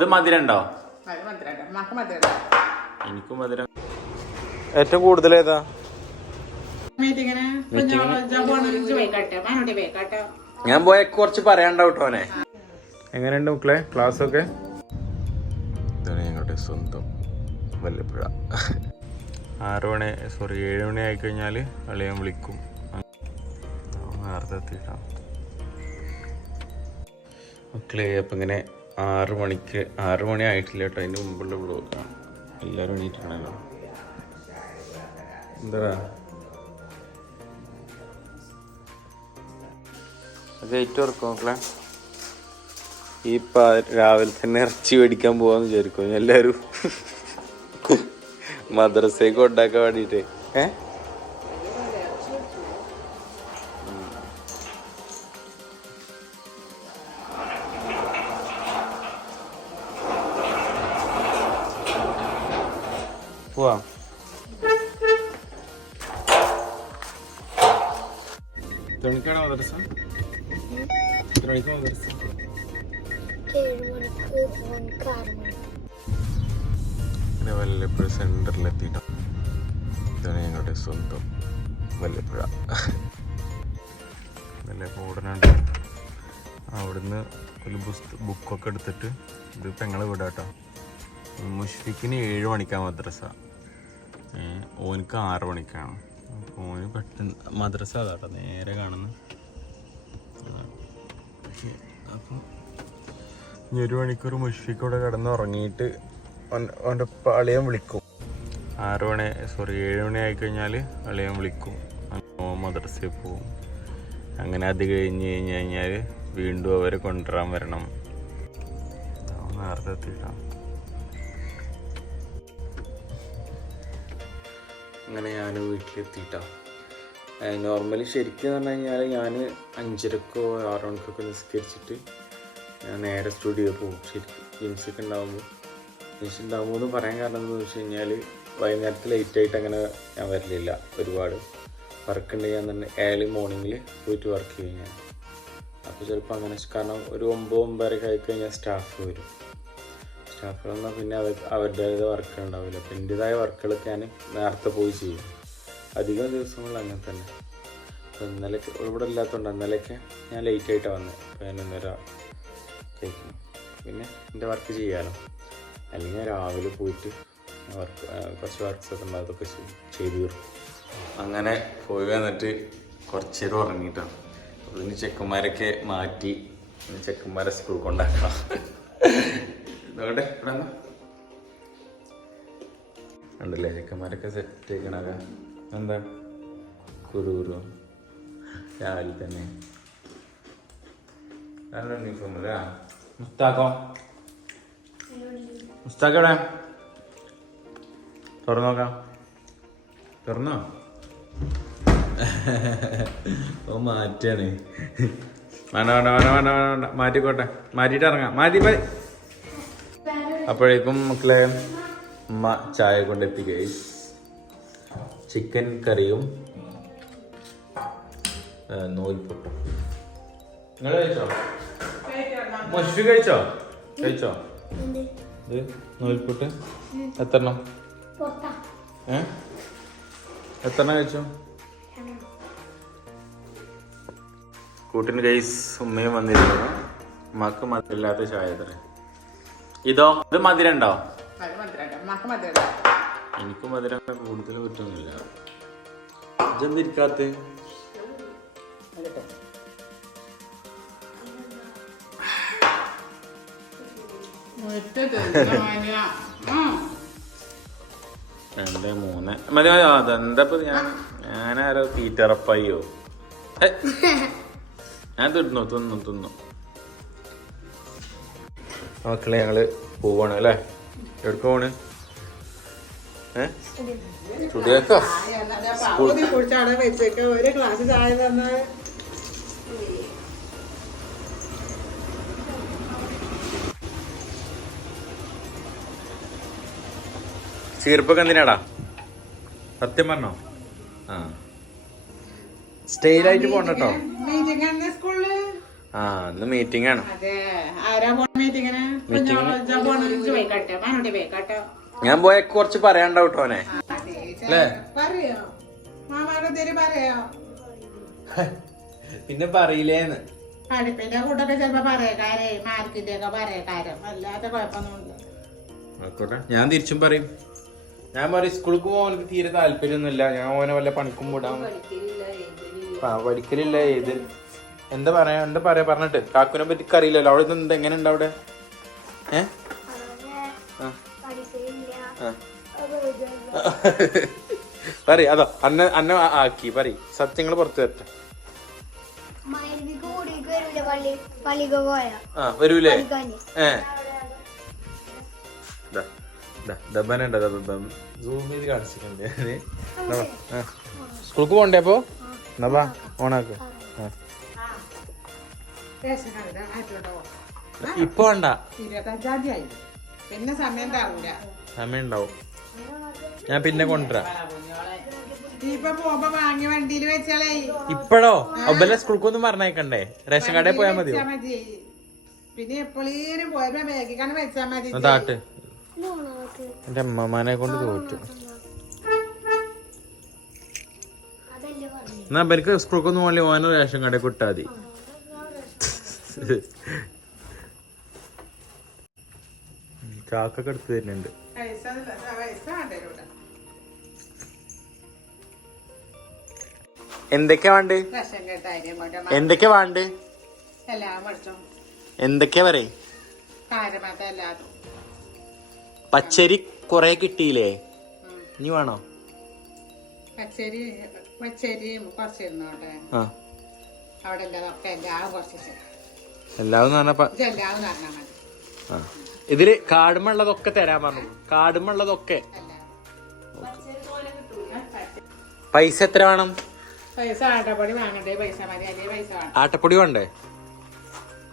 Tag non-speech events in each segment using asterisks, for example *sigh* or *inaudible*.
ഇത് മധുരം ഉണ്ടോ അത് മധുരണ്ട. മക്ക മധുരണ്ട. എനിക്കും മധുരം. ഏറ്റവും കൂടുതൽ ഏതാ? ഞാൻ പോയ കുറച്ച് പറയാണ്ടാവും കേട്ടോനെ എങ്ങനെയുണ്ട് മക്കളെ? ക്ലാസ് ഒക്കെ ഇതാണ് ഞങ്ങളുടെ സ്വന്തം വല്ലപ്പുഴ. ആറ് മണി സോറി ഏഴ് മണി ആയി കഴിഞ്ഞാൽ അളിയാൻ വിളിക്കും. നേരത്തെ എത്തിയിട്ടാണ് മക്കളെ അപ്പം ഇങ്ങനെ ആറ് മണിക്ക് ആറ് മണി ആയിട്ടില്ല കേട്ടോ. അതിന് മുമ്പുള്ള ബ്ലോക്ക് എല്ലാവരും എണീറ്റാണല്ലോ. എന്താ ഗേറ്റ് തുറക്കും മക്കളെ. ഈ പാ രാവിലെ തന്നെ ഇറച്ചി മേടിക്കാൻ പോവാന്ന് വിചാരിക്കും. എല്ലാവരും മദ്രസയൊക്കെ ഉണ്ടാക്കാൻ വേണ്ടിയിട്ട്. ഏ? പോവാ. തുണിക്കാണോ മദ്രസ? എത്ര മണിക്ക് മദ്രസ. അങ്ങനെ വല്ലപ്പുഴ സെന്ററിലെത്തിയിട്ടോ ഇതാണ് ഞങ്ങളുടെ സ്വന്തം വല്ലപ്പുഴ. വല്ലപ്പുഴ ഉടനുണ്ട് അവിടുന്ന് ഒരു പുസ്ത ബുക്കൊക്കെ എടുത്തിട്ട് ഇത് പെങ്ങളെ വിടാട്ടോ. മുഷ്ഫിക്കിന് ഏഴ് മണിക്കാണ് മദ്രസ. ഓനിക്ക് ആറ് മണിക്കാണ്. അപ്പോൾ ഓന് പെട്ടെന്ന് മദ്രസ അതാട്ടോ നേരെ കാണുന്ന. അപ്പോൾ ഒരു മണിക്കൂർ മുഷിക്കൂടെ കിടന്ന് ഉറങ്ങിയിട്ട് അവന്റെ അളിയൻ വിളിക്കും. ആറ് മണി സോറി ഏഴ് മണി ആയിക്കഴിഞ്ഞാൽ അളിയൻ വിളിക്കും. മദ്രസയിൽ പോവും. അങ്ങനെ അത് കഴിഞ്ഞ് കഴിഞ്ഞ് കഴിഞ്ഞാൽ വീണ്ടും അവരെ കൊണ്ടുവരാൻ വരണം. നേരത്തെ എത്തിയിട്ടാണ്. അങ്ങനെ ഞാൻ വീട്ടിലെത്തിയിട്ടാ നോർമലി ശരിക്കും പറഞ്ഞു കഴിഞ്ഞാൽ ഞാൻ അഞ്ചരക്കോ ആറ് മണിക്കൊക്കെ നിസ്കരിച്ചിട്ട് ഞാൻ നേരെ സ്റ്റുഡിയോ പോകും. ശരിക്കും ജിംസൊക്കെ ഉണ്ടാകുമ്പോൾ ജിംസ് ഉണ്ടാകുമ്പോൾ എന്ന് പറയാൻ കാരണം എന്താണെന്ന് വെച്ച് കഴിഞ്ഞാൽ വൈകുന്നേരത്ത് ലേറ്റ് ആയിട്ട് അങ്ങനെ ഞാൻ വരലില്ല ഒരുപാട്. വർക്ക് ഉണ്ടെങ്കിൽ ഞാൻ തന്നെ ഏർലി മോർണിംഗിൽ പോയിട്ട് വർക്ക് ചെയ്യും ഞാൻ. അപ്പോൾ ചിലപ്പോൾ അങ്ങനെ കാരണം ഒരു ഒമ്പത് ഒമ്പതരക്ക് ആയി കഴിഞ്ഞാൽ സ്റ്റാഫ് വരും. സ്റ്റാഫുകൾ പിന്നെ അവർ അവരുടേതായ വർക്ക് ഉണ്ടാവില്ല. അപ്പോൾ എന്റെതായ വർക്കുകളൊക്കെ ഞാൻ നേരത്തെ പോയി ചെയ്യും. അധികം ദിവസങ്ങളിൽ അങ്ങനെ തന്നെ. അപ്പോൾ ഇന്നലെയൊക്കെ ഇവിടെ ഇല്ലാത്തതുകൊണ്ട് ഇന്നലെയൊക്കെ ഞാൻ ലേറ്റ് ആയിട്ടാണ് വന്നത് ഇന്നൊരു കഴിക്കുന്നു പിന്നെ എന്റെ വർക്ക് ചെയ്യാമല്ലോ അല്ലെങ്കിൽ രാവിലെ പോയിട്ട് വർക്ക് കുറച്ച് വർക്ക്സൊക്കെ ഉണ്ട് അതൊക്കെ ചെയ്തു തീർക്കും. അങ്ങനെ പോയി വന്നിട്ട് കുറച്ച് നേരം ഉറങ്ങിയിട്ടാണ് അപ്പോൾ ഇനി ചെക്കന്മാരൊക്കെ മാറ്റി ചെക്കന്മാരെ സ്കൂൾ കൊണ്ടാക്കണം ഇതോടെ ഇവിടെ. ഉണ്ടല്ലേ ചെക്കന്മാരൊക്കെ സെറ്റ് ആക്കണക എന്താ? കുരു രാവിലെ തന്നെ. നല്ല യൂണിഫോം അല്ലേ? മുസ്താക്കോ? എവിടെ? തുറന്നു നോക്കാം. തുറന്നോ? ഓ മാറ്റാണ്. വേണ്ട വേണ്ട വേണ്ട വേണ്ട വേണ്ട മാറ്റിക്കോട്ടെ. മാറ്റിയിട്ട് ഇറങ്ങാം. മാറ്റി പോയി അപ്പോഴേക്കും മക്കളെ ഉമ്മ ചായ കൊണ്ടെത്തി ഗൈസ് ചിക്കൻ കറിയും നോയിപ്പൊട്ടും നൂൽപുട്ടും. നിങ്ങൾ കഴിച്ചോ? മുഷ് കഴിച്ചോ? കഴിച്ചോ? എന്ത്? ഇത് നൂൽപുട്ട്? എത്രണ്ണം പുറത്താ ഏ? എത്രണം കഴിച്ചോ? കൂട്ടിന് ഗൈസ് ഉമ്മയും വന്നിരുന്നു ഉമ്മക്ക് മതില്ലാത്ത ചായ തരേ ഇതോ ഇത് മധുരം ഉണ്ടോ എനിക്ക് മധുരം കൂടുതൽ പറ്റുന്നില്ല ഇതെന്തിരിക്കാത്ത രണ്ട് മൂന്ന് മതി മതി അതെന്താ ഞാൻ ഞാനാരോ തീറ്ററപ്പായോ *laughs* ഞാൻ തിന്നു തിന്നു തിന്നു. മക്കളെ ഞങ്ങൾ പോവാണ് അല്ലേ? എവിടേക്ക് പോണ്? സ്റ്റുഡിയോക്കോ? ചീർപ്പൊക്കെ എന്തിനാടാ? സത്യം പറഞ്ഞോ? ആ. സ്റ്റൈലായിട്ട് പോണ്ടോ ആ ഇന്ന് മീറ്റിംഗ് ആണ്. ഞാൻ പോയ കുറച്ച് പറയാണ്ടാവട്ടോനെ അല്ലേ? പിന്നെ പറയില്ലേന്ന്. പഠിപ്പിന്റെ കൂട്ടൊക്കെ ചിലപ്പോ പറയക്കാരെ മാർക്കിന്റെ ഒക്കെ പറയക്കാരം. അല്ലാത്ത കുഴപ്പമൊന്നുമില്ല. ആയിക്കോട്ടെ. ഞാൻ തിരിച്ചും പറയും. ഞാൻ പറയും സ്കൂൾക്ക് പോകാൻ എനിക്ക് തീരെ താല്പര്യമൊന്നുമില്ല. ഞാൻ ഓനെ വല്ല പണിക്കും വിടാം. ആ പഠിക്കലില്ല ഏത് എന്താ പറയാ എന്താ പറയാ പറഞ്ഞിട്ട്? കാക്കുനെ പറ്റി അറിയില്ലല്ലോ അവിടെ ഇത് എങ്ങനെ ഉണ്ട് അവിടെ? ഏ. പറയ് അതോ അന്ന അന്ന ആക്കി പറ സത്യങ്ങൾ പുറത്തു വരട്ടെ. വരൂലേ? ഏ. ദബനുണ്ട് കാണിച്ചിട്ടുണ്ട്. സ്കൂൾക്ക് പോണ്ടേ അപ്പോ? എന്നാ ഓണാക്ക്. ആ. റേഷൻ കാർഡ് ആയിട്ടോ ഇപ്പൊ വേണ്ട. ഇരുപത്തഞ്ചാം തീയതി ആയി പിന്നെ സമയം ഉണ്ടാവൂല. സമയം ഉണ്ടാവും. ഞാൻ പിന്നെ കൊണ്ടുവരാം. ഇപ്പൊ പോകുമ്പോ വാങ്ങിയ വണ്ടിയിൽ വെച്ചാളേ ഇപ്പഴോ? ഒബല സ്കൂൾക്കൊന്നും പറഞ്ഞേക്കണ്ടേ റേഷൻ കടയിൽ വെച്ചാ മതി. പിന്നെ എപ്പോഴേലും പോയപ്പോ ബാഗിക്കാണ് വെച്ചാ മതി. എന്നാ താട്ട്. എന്റെ അമ്മമാനെ കൊണ്ട് തോറ്റു. എന്നാ എനിക്ക് സ്കൂൾക്കൊന്നും പോകാൻ ഓന റേഷൻ കടയിൽ കിട്ടാ മതി *laughs* ചാക്കൊക്കെ എടുത്ത് തരുന്നുണ്ട്. എന്തൊക്കെയാ വേണ്ട? എന്തൊക്കെയാ വേണ്ടേ? എന്തൊക്കെയാ പറയേ? പച്ചരി കൊറേ കിട്ടിയില്ലേ? ഇനി വേണോ? പച്ചരി പച്ചരി കുറച്ചിരുന്നോട്ടെ അവിടെ ഉള്ളതൊക്കെ എല്ലാം കുറച്ച് എല്ലാവരും പറഞ്ഞ ഇതെല്ലാം പറഞ്ഞാൽ മതി. ആ. ഇതിൽ കാടുമുള്ളതൊക്കെ തരാൻ പറഞ്ഞു. കാടുമുള്ളതൊക്കെ. പൈസ എത്ര വേണം? പൈസ ആട്ടപ്പൊടി വാങ്ങണ്ടേ? പൈസ മതി. അതേ പൈസ വേണം. ആട്ടപ്പൊടി വേണ്ടേ?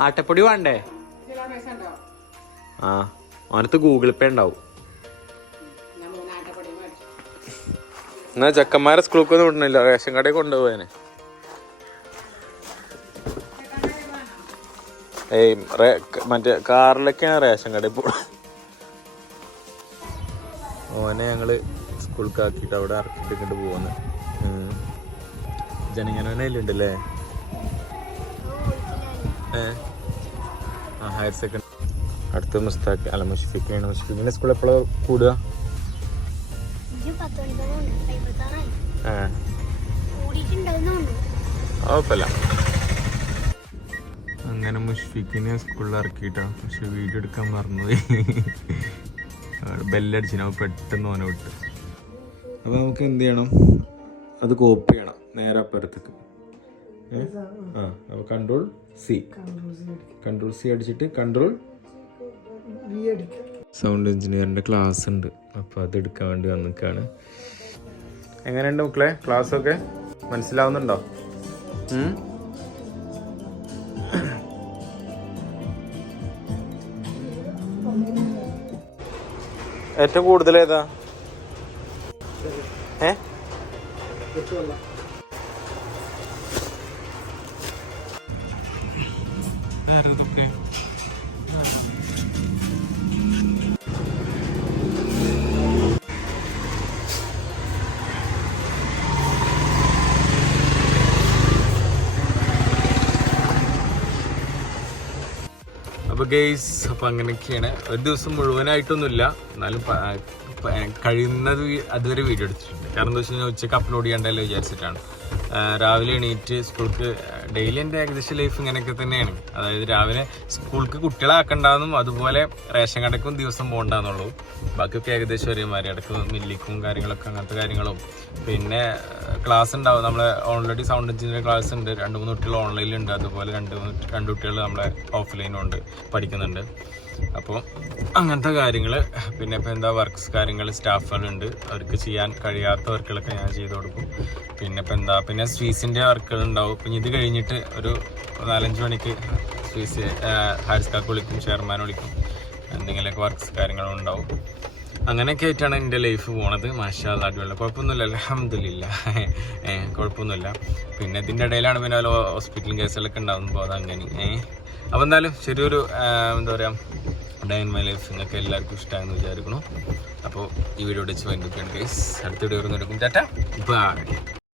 ആട്ടപ്പൊടി വേണ്ടേ? ചില പൈസ ഉണ്ടോ? ആ. അവനത്ത് ഗൂഗിൾ പേ ഉണ്ടാവും. ഞാൻ മൂന്ന് ആട്ടപ്പൊടി മേടിച്ചു. എന്നാ ചെക്കന്മാരെ സ്കൂളിൽ ഒന്നും വിടണില്ല റേഷൻ കടയിൽ കൊണ്ടുപോകാന് ഏയ് മറ്റേ കാറിലൊക്കെയാണ് റേഷൻ കട ഇപ്പോൾ ഓനെ ഞങ്ങൾ സ്കൂൾ ആക്കിയിട്ട് അവിടെ ഇറക്കിട്ടിട്ട് പോകുന്നു ജനഗണനയിലുണ്ടല്ലേ ഏ? ആ ഹയർ സെക്കൻഡറി അടുത്ത മുസ്താഖ് അല്ല മുഷിഫിക്കാണ് മുഷ്ഫിഖിന്റെ സ്കൂൾ എപ്പോഴാണ് കൂടുക? ആ കുഴപ്പമില്ല. അങ്ങനെ മുഷ്ഫിഖിനെ സ്കൂളിൽ ഇറക്കിയിട്ടാ. പക്ഷെ വീഡിയോ എടുക്കാൻ മറന്നു ബെല്ലടിച്ചു ഞാൻ പെട്ടെന്ന് ഓനെ വിട്ട്. അപ്പോൾ നമുക്ക് എന്ത് ചെയ്യണം? അത് കോപ്പി ചെയ്യണം. നേരെ അപ്പുറത്തേക്ക്? ആ കൺട്രോൾ സി കൺട്രോൾ സി അടിച്ചിട്ട് കൺട്രോൾ സൗണ്ട് എഞ്ചിനീയറിന്റെ ക്ലാസ് ഉണ്ട്. അപ്പോൾ അത് എടുക്കാൻ വേണ്ടി വന്നിക്കാണ്. എങ്ങനെയുണ്ട് മക്കളെ? ക്ലാസ്സൊക്കെ മനസ്സിലാവുന്നുണ്ടോ? ഏറ്റവും കൂടുതൽ ഏതാ? ഏ? ആരതൊക്കെ? അപ്പോൾ ഗെയ്സ് അപ്പോൾ അങ്ങനെയൊക്കെയാണ്. ഒരു ദിവസം മുഴുവനായിട്ടൊന്നുമില്ല. എന്നാലും കഴിയുന്നത് അതുവരെ വീഡിയോ എടുത്തിട്ടുണ്ട്. കാരണം എന്താ വെച്ച് കഴിഞ്ഞാൽ ഉച്ചയ്ക്ക് അപ്ലോഡ് ചെയ്യണ്ടല്ലോ വിചാരിച്ചിട്ടാണ്. രാവിലെ എണീറ്റ് സ്കൂൾക്ക് ഡെയിലി എന്റെ ഏകദേശം ലൈഫ് ഇങ്ങനെയൊക്കെ തന്നെയാണ്. അതായത് രാവിലെ സ്കൂൾക്ക് കുട്ടികളാക്കണ്ടെന്നും അതുപോലെ റേഷൻ കടക്കും ദിവസം പോകണ്ടെന്നുള്ളൂ ബാക്കിയൊക്കെ ഏകദേശം ഒരേമാതിരി. ഇടയ്ക്ക് മില്ലിക്കും കാര്യങ്ങളൊക്കെ അങ്ങനത്തെ കാര്യങ്ങളും. പിന്നെ ക്ലാസ് ഉണ്ടാവും. നമ്മളെ ഓൾറെഡി സൗണ്ട് എഞ്ചിനീയർ ക്ലാസ് ഉണ്ട്. രണ്ട് മൂന്ന് കുട്ടികൾ ഓൺലൈനിലുണ്ട് അതുപോലെ രണ്ട് രണ്ട് കുട്ടികൾ നമ്മളെ ഓഫ്ലൈനും ഉണ്ട് പഠിക്കുന്നുണ്ട്. അപ്പോൾ അങ്ങനത്തെ കാര്യങ്ങൾ. പിന്നെ ഇപ്പോൾ എന്താ വർക്ക്സ് കാര്യങ്ങൾ സ്റ്റാഫുകളുണ്ട് അവർക്ക് ചെയ്യാൻ കഴിയാത്ത വർക്കുകളൊക്കെ ഞാൻ ചെയ്തു കൊടുക്കും. പിന്നെ ഇപ്പോൾ എന്താ പിന്നെ സ്വീസിന്റെ വർക്കുകൾ ഉണ്ടാവും. പിന്നെ ഇത് കഴിഞ്ഞിട്ട് ഒരു നാലഞ്ച് മണിക്ക് സ്വീസ് ഹാരിസ്കാക്ക് വിളിക്കും ചെയർമാൻ വിളിക്കും. എന്തെങ്കിലുമൊക്കെ വർക്ക്സ് കാര്യങ്ങളും ഉണ്ടാവും. അങ്ങനെയൊക്കെ ആയിട്ടാണ് എന്റെ ലൈഫ് പോണത്. മാഷാ അടിപൊളി. കുഴപ്പമൊന്നുമില്ല. അലഹമില്ല കുഴപ്പമൊന്നുമില്ല. പിന്നെ ഇതിന്റെ ഇടയിലാണ് പിന്നെ വല്ല ഹോസ്പിറ്റലും കേസുകളൊക്കെ ഉണ്ടാകുമ്പോൾ അത് അങ്ങനെ. അപ്പോൾ എന്തായാലും ചെറിയൊരു എന്താ പറയുക ഡൈൻ മൈ ലൈഫ് നിങ്ങൾക്ക് എല്ലാവർക്കും ഇഷ്ടമായെന്ന് വിചാരിക്കണം അപ്പോൾ ഈ വീഡിയോ വെച്ച് വേണ്ടിയിട്ടാണ് കേസ് അടുത്ത വീഡിയോ വരുന്നവരും ടാറ്റ. ബൈ